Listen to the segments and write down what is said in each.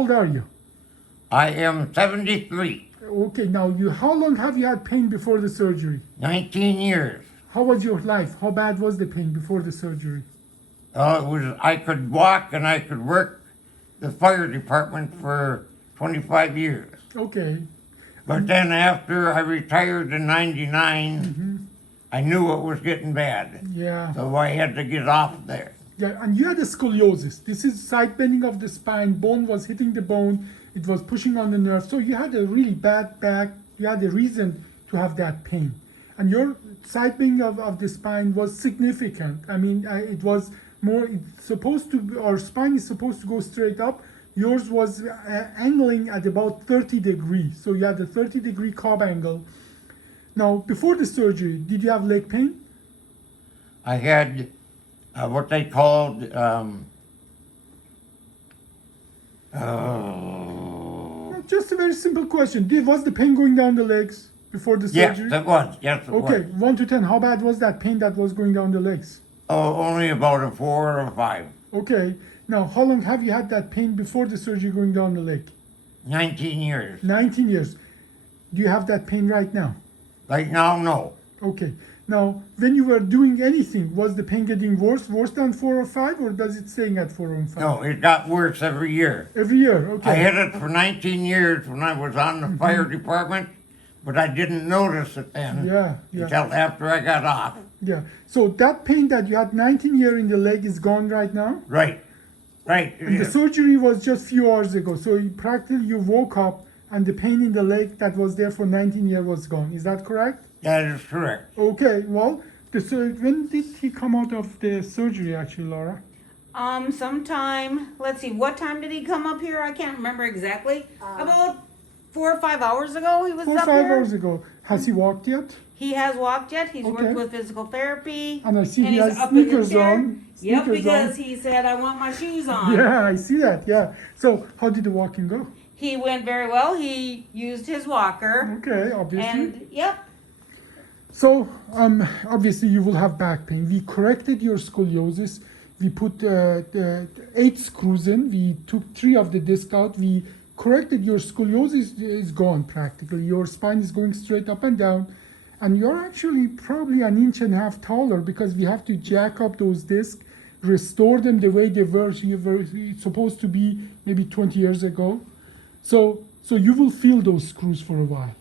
old are you? I am 73, Okay, now how long have you had pain before the surgery? 19 years. How was your life? How bad was the pain before the surgery? I could walk and I could work the fire department for 25 years. Okay. But then after I retired in 99, I knew it was getting bad. Yeah. So I had to get off there. Yeah, and you had a scoliosis. This is side bending of the spine. Bone was hitting the bone. It was pushing on the nerve. So you had a really bad back. You had a reason to have that pain. And your side bending of the spine was significant. I mean, it was more, it's supposed to, our spine is supposed to go straight up. Yours was angling at about 30 degrees. So you had a 30-degree Cobb angle. Now, before the surgery, did you have leg pain? I had what they called Just a very simple question. Was the pain going down the legs before the surgery? yes, it was. Yes, it Okay, was. 1 to 10, how bad was that pain that was going down the legs? Oh, only about a 4 or a 5. Okay, now how long have you had that pain before the surgery going down the leg? 19 years. 19 years. Do you have that pain right now? Right now, no. Okay, now when you were doing anything, was the pain getting worse than 4 or 5, or does it staying at 4 or 5? No, it got worse every year. Every year, okay. I had it for 19 years when I was on the fire department, but I didn't notice it then Yeah. until after I got off. Yeah, so that pain that you had 19 years in the leg is gone right now? Right. And the surgery was just few hours ago, so practically you woke up and the pain in the leg that was there for 19 years was gone. Is that correct? That is correct. Okay, well, when did he come out of the surgery actually, Laura? Sometime, let's see, what time did he come up here? I can't remember exactly. About 4 or 5 hours ago he was 4 or up 5 here. hours ago. Has he walked yet? He has walked yet. He's Okay. worked with physical therapy. And I see he he's has up in the sneakers chair. on. Yep, Sneakers because on. he said, I want my shoes on. Yeah, I see that, yeah. So how did the walking go? He went very well. He used his walker. Okay, obviously. And, yep, So, obviously you will have back pain. We corrected your scoliosis. We put 8 screws in. We took 3 of the disc out. We corrected your scoliosis is gone practically. Your spine is going straight up and down. And you're actually probably 1.5 inches taller because we have to jack up those discs, restore them the way they were supposed to be maybe 20 years ago. So you will feel those screws for a while,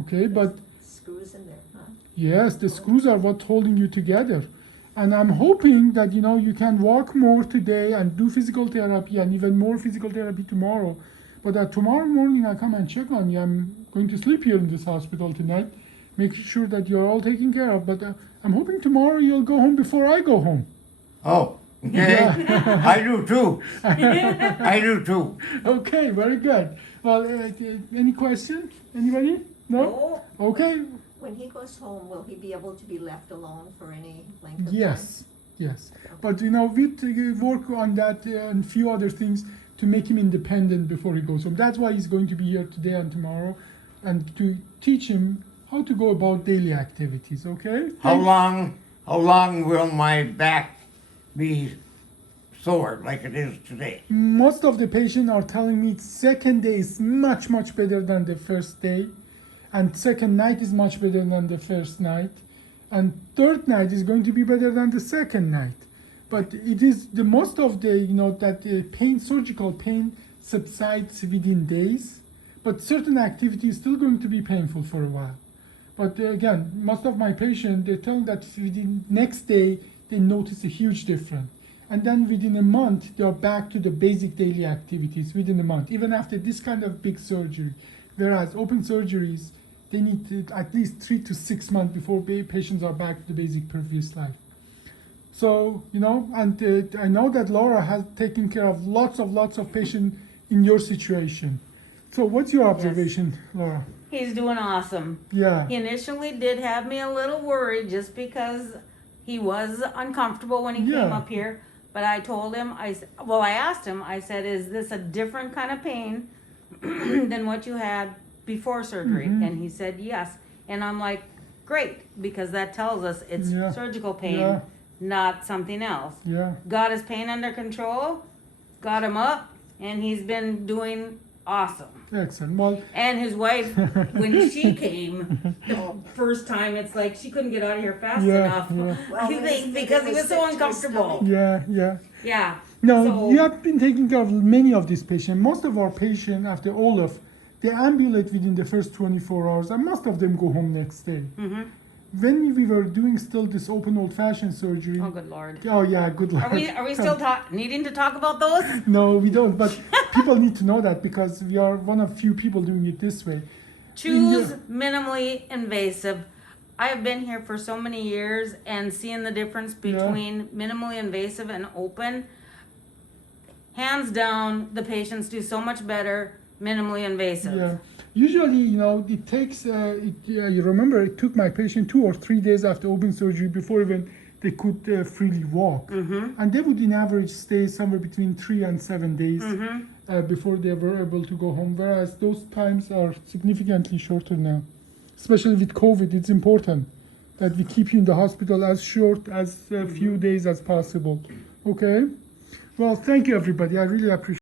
okay? But Screws in there, huh? yes, the screws are what's holding you together. And I'm hoping that, you can walk more today and do physical therapy and even more physical therapy tomorrow. But tomorrow morning I come and check on you. I'm going to sleep here in this hospital tonight. Make sure that you're all taken care of. But I'm hoping tomorrow you'll go home before I go home. Oh, okay. I do too. I do too. Okay, very good. Well, any question? Anybody? No? Okay. When he goes home, will he be able to be left alone for any length of time? Yes. But we work on that and few other things to make him independent before he goes home. That's why he's going to be here today and tomorrow, and to teach him how to go about daily activities. Okay? How long will my back be sore like it is today? Most of the patients are telling me second day is much better than the first day, and second night is much better than the first night, and third night is going to be better than the second night. But it is the most of the that pain, surgical pain, subsides within days, but certain activity is still going to be painful for a while. But again, most of my patients, they tell that within next day they notice a huge difference. And then within a month, they are back to the basic daily activities within a month, even after this kind of big surgery. Whereas open surgeries, they need at least 3 to 6 months before patients are back to the basic previous life. So, and I know that Laura has taken care of lots of patients in your situation. So what's your observation, Laura? he's doing awesome. Yeah. He initially did have me a little worried just because he was uncomfortable when he came Yeah. up here. But I told him, I asked him, I said, is this a different kind of pain than what you had before surgery? Mhm. And he said, yes. And I'm like, great, because that tells us it's Yeah. surgical pain, Yeah. not something else. Yeah. Got his pain under control, got him up, and he's been doing awesome. Excellent. Well, And his wife, when she came the first time, it's like she couldn't get out of here fast Yeah, enough. yeah. Well, You think, because he was so uncomfortable. yeah. Yeah. No, So- you have been taking care of many of these patients. Most of our patients after OLLIF, they ambulate within the first 24 hours, and most of them go home next day. Mm-hmm. When we were doing still this open old-fashioned surgery, Oh, good Lord. oh yeah, good luck. Are we still needing to talk about those? No, we don't. But people need to know that because we are one of few people doing it this way. Choose Yeah. minimally invasive. I have been here for so many years and seeing the difference between minimally invasive and open. Hands down, the patients do so much better minimally invasive. Yeah. Usually, it takes. You remember, it took my patient 2 or 3 days after open surgery before even they could freely walk, and they would, in average, stay somewhere between 3 and 7 days before they were able to go home. Whereas those times are significantly shorter now, especially with COVID. It's important that we keep you in the hospital as short as few days as possible. Okay. Well, thank you, everybody. I really appreciate.